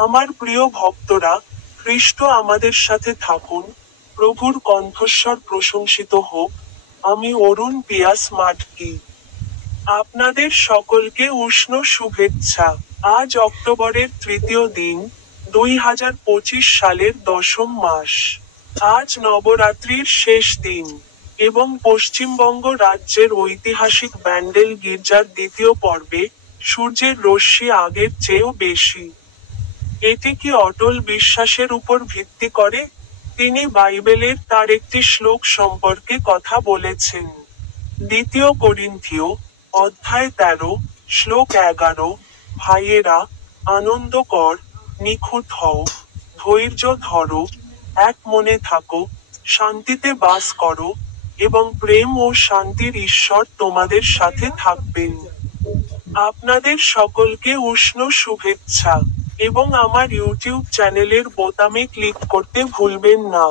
আমার প্রিয় ভক্তরা, খ্রিস্ট আমাদের সাথে থাকুন, প্রভুর কণ্ঠস্বর প্রশংসিত হোক। আমি অরুণ পিয়াস মাটকি। আপনাদের সকলকে উষ্ণ শুভেচ্ছা। আজ অক্টোবরের তৃতীয় দিন, 2025 সালের 10ম মাস। আজ নবরাত্রির শেষ দিন, এবং পশ্চিমবঙ্গ রাজ্যের ঐতিহাসিক ব্যান্ডেল গির্জার দ্বিতীয় পর্বে, সূর্যের রশ্মি আগের চেয়েও বেশি। এটি কি অটল বিশ্বাসের উপর ভিত্তি করে? তিনি বাইবেলের তার একটি শ্লোক সম্পর্কে কথা বলেছেন। দ্বিতীয় করিন্থীয়, অধ্যায় 13, শ্লোক 11, ভাইয়েরা, আনন্দ কর, নিখুঁত হও, ধৈর্য ধরো, এক মনে থাকো, শান্তিতে বাস করো, এবং প্রেম ও শান্তির ঈশ্বর তোমাদের সাথে থাকবেন। আপনাদের সকলকে উষ্ণ শুভেচ্ছা, এবং আমার ইউটিউব চ্যানেলের বোতামে ক্লিক করতে ভুলবেন না।